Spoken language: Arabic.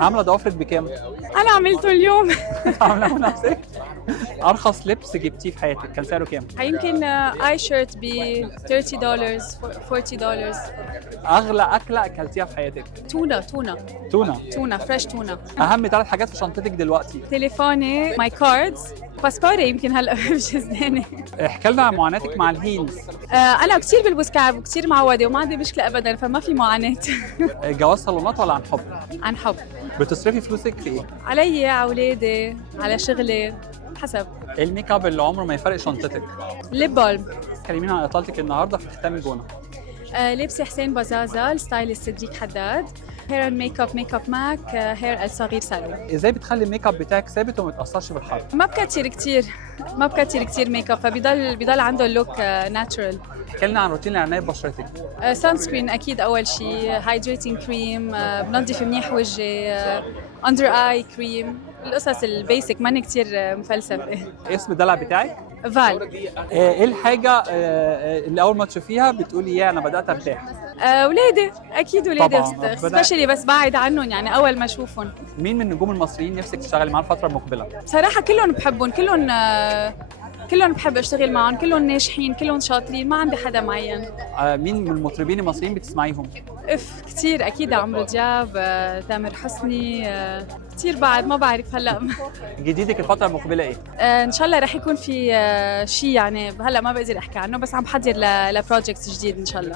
عامله ضوافرك بكام؟ انا عملته اليوم. عامله بنفسك؟ ارخص لبس جبتيه في حياتك كان سعره كام؟ يمكن اي شيرت ب $30 $40. اغلى اكله اكلتيها في حياتك؟ تونه تونه. فريش تونه. اهم 3 حاجات في شنطتك دلوقتي؟ تليفوني، ماي كاردز، باسبوري يمكن هلا بجزناني. احكي لنا عن معاناتك مع الهيلز. انا كثير بلبس كعب وكثير معوده وما عندي مشكله ابدا، فما في معاناه. جواز صالونات ولا عن حب؟ عن حب. بتصرفي فلوسك في ايه؟ علي، على اولادي، على شغلي، حسب. ايه الميك اب اللي عمره ما يفرق شنطتك؟ ليب بالم. كلمينا عن اطلالتك النهارده في ختام الجونه. لبسي حسين بزازة، الستايلست صديق حداد. هير اند ميك اب ماك، هير الصغير سالون. ازاي بتخلي الميك اب بتاعك ثابت وما يتاثرش بالحر؟ ما بكتر كثير ميك اب، فبيضل عنده اللوك ناتشرال. احكي لنا عن روتين العنايه ببشرتك. سان سكرين اكيد اول شيء، هايدريتنج كريم، بنظف منيح وجهي، اندر اي كريم، القصص البيسك ماني كثير مفلسفه. اسم الدلع بتاعك؟ فال. ايه الحاجه اللي اول ما تشوفيها بتقولي يا انا بدات ارتاح؟ ولادي اكيد، ولادي طبعاً. سبيشلي، بس بعد عنهم يعني اول ما اشوفهم. مين من النجوم المصريين نفسك تشتغلي معاه الفتره المقبله؟ بصراحه كلهم بحبهم، كلهم بحب اشتغل معهم، كلهم ناجحين، كلهم شاطرين، ما عندي حدا معين. مين من المطربين المصريين بتسمعيهم؟ كثير اكيد، عمرو دياب، تامر حسني، كثير بعد ما بعرف هلا. جديدك الفتره المقبله ايه؟ ان شاء الله رح يكون في شيء، يعني هلا ما بقدر احكي عنه، بس عم بحضر لبروجكت جديد ان شاء الله.